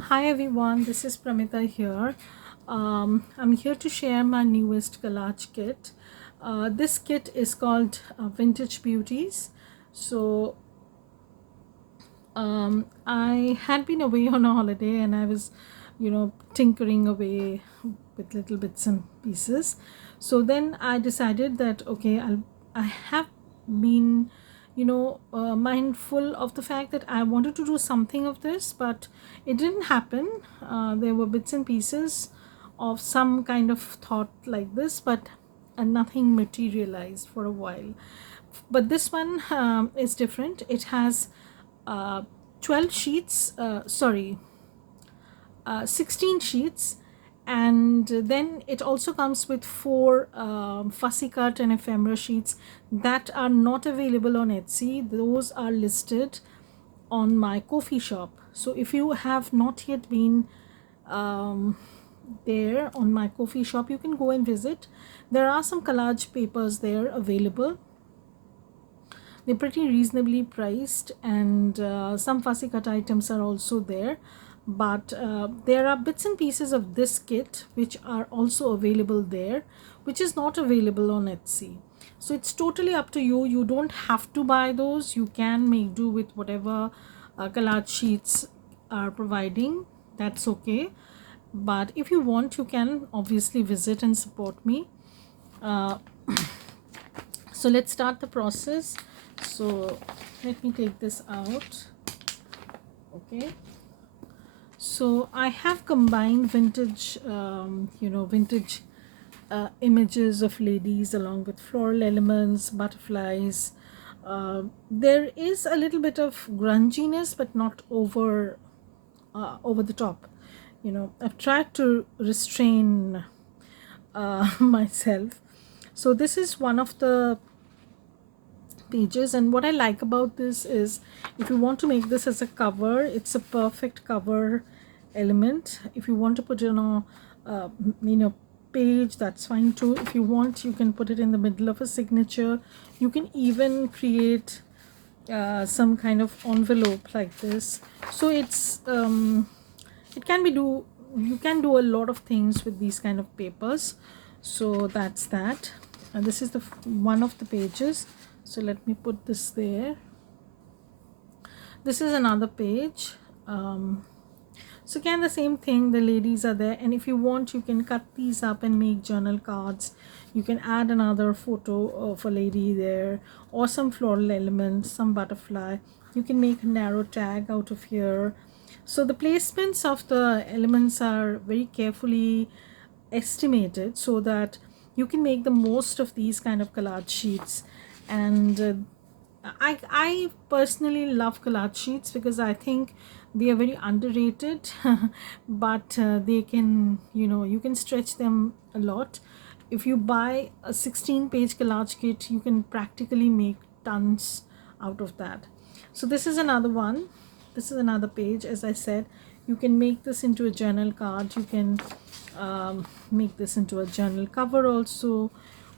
Hi everyone, this is Pramita here. I'm here to share my newest collage kit. This kit is called Vintage Beauties. So I had been away on a holiday and I was, tinkering away with little bits and pieces. So then I decided that okay, I have been, mindful of the fact that I wanted to do something of this, but it didn't happen. There were bits and pieces of some kind of thought like this, but nothing materialized for a while. But this one is different. It has uh, 12 sheets, 16 sheets, and then it also comes with four fussy cut and ephemera sheets that are not available on Etsy. Those are listed on my coffee shop. So if you have not yet been um, there on my coffee shop, you can go and visit. There are some collage papers there available. They're pretty reasonably priced, and some fussy cut items are also there. But there are bits and pieces of this kit which are also available there, which is not available on Etsy. So it's totally up to you. You don't have to buy those. You can make do with whatever collage sheets are providing. That's okay. But if you want, you can obviously visit and support me. Uh, so let's start the process. So let me take this out. Okay, so I have combined vintage vintage images of ladies along with floral elements, butterflies. There is a little bit of grunginess, but not over the top. I've tried to restrain myself. So this is one of the pages, and what I like about this is if you want to make this as a cover, it's a perfect cover element. If you want to put it on a page, that's fine too. If you want, you can put it in the middle of a signature. You can even create some kind of envelope like this. So it can be do you can do a lot of things with these kind of papers. So that's that, and this is the one of the pages. So let me put this there. This is another page. So again, the same thing, the ladies are there, and if you want, you can cut these up and make journal cards. You can add another photo of a lady there, or some floral elements, some butterfly. You can make a narrow tag out of here. So the placements of the elements are very carefully estimated so that you can make the most of these kind of collage sheets. And I personally love collage sheets because I think they are very underrated. But they can, you can stretch them a lot. If you buy a 16-page collage kit, you can practically make tons out of that. So this is another one. This is another page. As I said, you can make this into a journal card. You can make this into a journal cover also,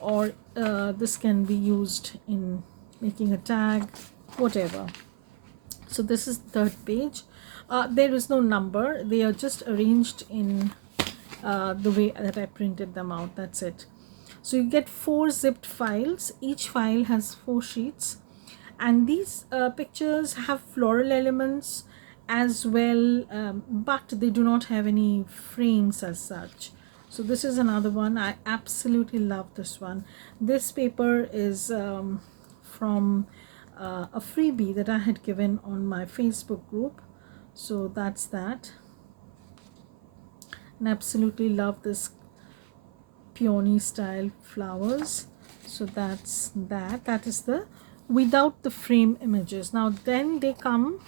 or this can be used in making a tag, whatever. So this is the third page. There is no number. They are just arranged in the way that I printed them out. That's it. So you get 4 zipped files. Each file has 4 sheets, and these pictures have floral elements as well, but they do not have any frames as such. So this is another one. I absolutely love this one. This paper is from a freebie that I had given on my Facebook group. So that's that. And absolutely love this peony style flowers. So that's that is the without the frame images. Now then they come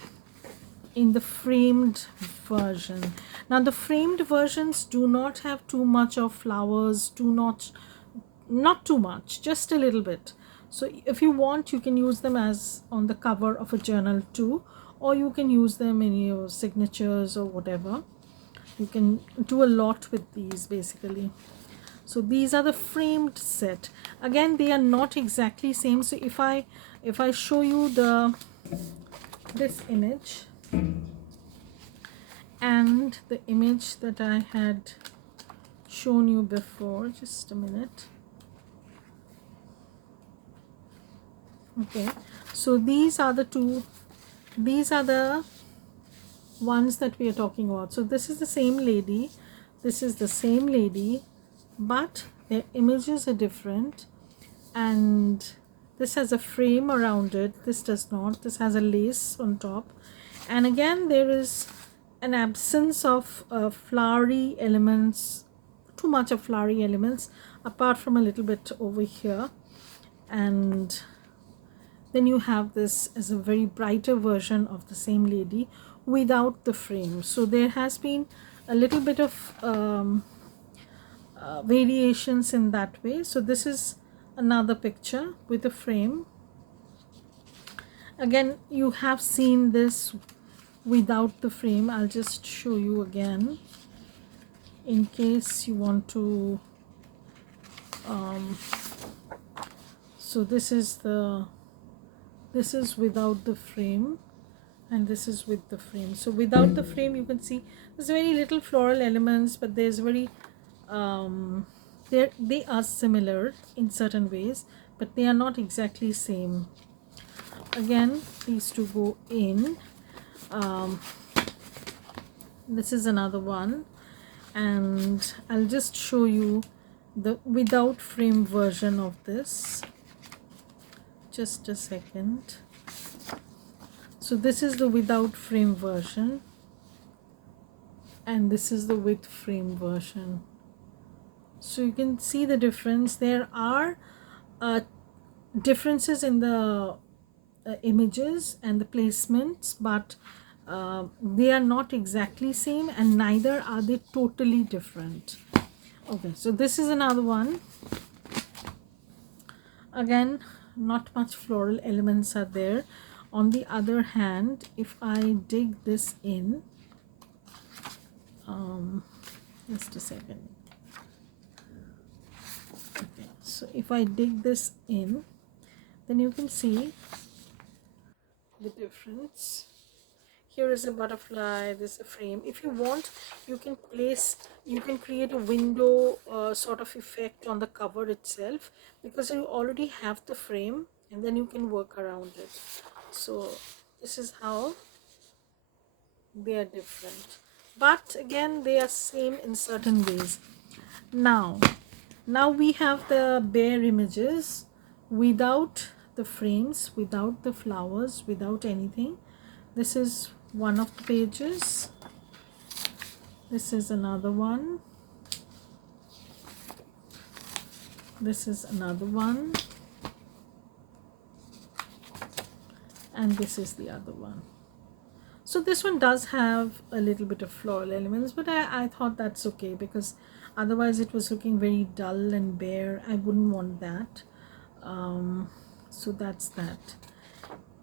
in the framed version. Now the framed versions do not have too much of flowers, not too much, just a little bit. So if you want, you can use them as on the cover of a journal too, or you can use them in your signatures or whatever. You can do a lot with these basically. So these are the framed set. Again, they are not exactly same. So if I show you this image, and the image that I had shown you before. Just a minute. Okay, so these are the ones that we are talking about. So this is the same lady, this is the same lady, but their images are different, and this has a frame around it, this does not. This has a lace on top, and again there is an absence of flowery elements, too much of flowery elements, apart from a little bit over here. And then you have this as a very brighter version of the same lady without the frame. So there has been a little bit of variations in that way. So this is another picture with a frame. Again, you have seen this without the frame. I'll just show you again in case you want to. So this is without the frame, and this is with the frame. So without the frame, you can see there's very little floral elements, but there's very they are similar in certain ways, but they are not exactly same. Again, these two go in. This is another one, and I'll just show you the without frame version of this. Just a second. So this is the without frame version, and this is the with frame version. So you can see the difference. There are differences in the images and the placements, but they are not exactly same, and neither are they totally different. Okay, so this is another one. Again, not much floral elements are there. On the other hand, if I dig this in, just a second. Okay, so if I dig this in, then you can see the difference. Here is a butterfly, this is a frame. If you want, you can create a window sort of effect on the cover itself, because you already have the frame, and then you can work around it. So this is how they are different, but again they are same in certain ways. Now we have the bare images without the frames, without the flowers, without anything. This is one of the pages. This is another one. This is another one, and this is the other one. So this one does have a little bit of floral elements, but I thought that's okay, because otherwise it was looking very dull and bare. I wouldn't want that. So that's that.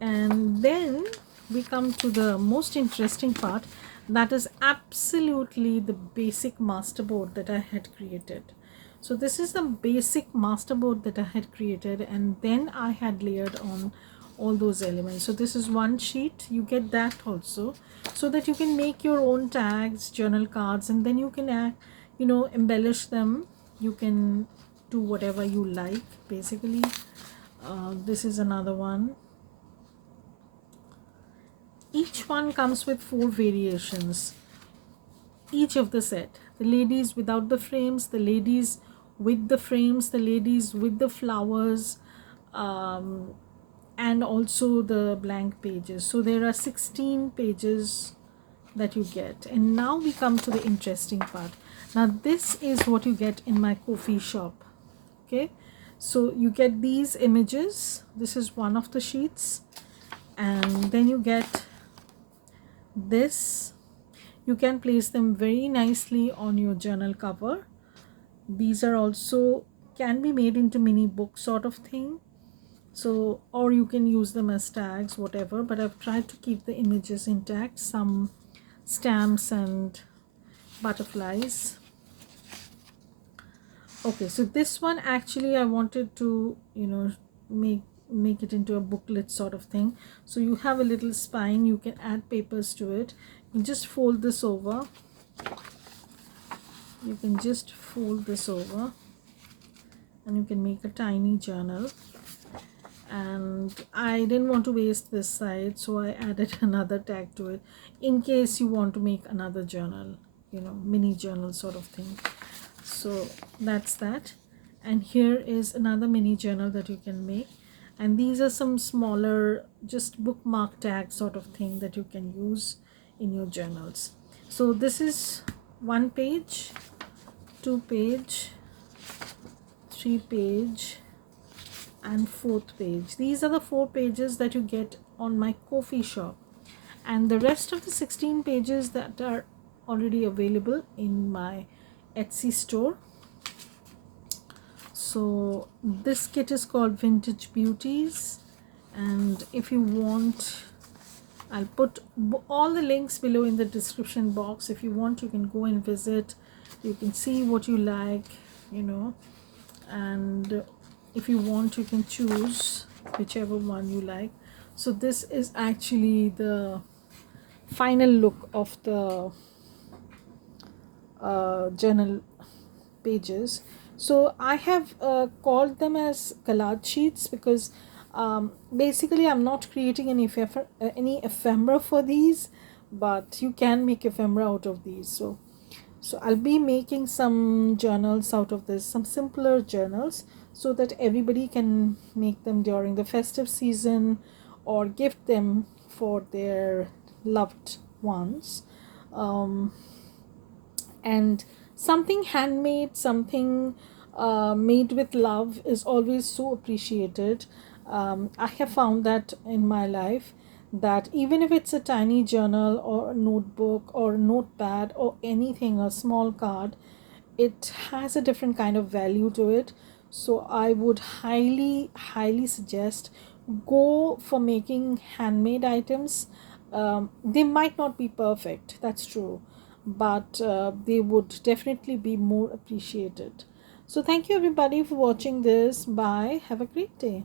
And then we come to the most interesting part, that is absolutely the basic masterboard that I had created. So this is the basic masterboard that I had created, and then I had layered on all those elements. So this is one sheet, you get that also, so that you can make your own tags, journal cards, and then you can embellish them. You can do whatever you like, basically. This is another one. Each one comes with 4 variations, each of the set. The ladies without the frames, the ladies with the frames, the ladies with the flowers, and also the blank pages. So there are 16 pages that you get. And now we come to the interesting part. Now this is what you get in my coffee shop. Okay, so you get these images. This is one of the sheets, and then you get this. You can place them very nicely on your journal cover. These are also can be made into mini book sort of thing. So, or you can use them as tags, whatever, but I've tried to keep the images intact, some stamps and butterflies. Okay, so this one actually I wanted to make it into a booklet sort of thing. So you have a little spine, you can add papers to it, You just fold this over. You can just fold this over and you can make a tiny journal. And I didn't want to waste this side, so I added another tag to it in case you want to make another journal, you know, mini journal sort of thing. So that's that. And here is another mini journal that you can make, and these are some smaller just bookmark tag sort of thing that you can use in your journals. So this is 1 page, 2 page, 3 page, and 4th page. These are the 4 pages that you get on my Ko-fi shop, and the rest of the 16 pages that are already available in my Etsy store. So this kit is called Vintage Beauties, and if you want, I'll put all the links below in the description box. If you want, you can go and visit, you can see what you like, you know, and if you want, you can choose whichever one you like. So this is actually the final look of the journal pages. So I have called them as collage sheets because basically I'm not creating any ephemera for these, but you can make ephemera out of these. So I'll be making some journals out of this, some simpler journals, so that everybody can make them during the festive season or gift them for their loved ones. And something handmade, something made with love is always so appreciated. I have found that in my life, that even if it's a tiny journal or a notebook or a notepad or anything, a small card, it has a different kind of value to it. So I would highly suggest go for making handmade items. They might not be perfect, that's true, but they would definitely be more appreciated. So thank you everybody for watching this. Bye, have a great day.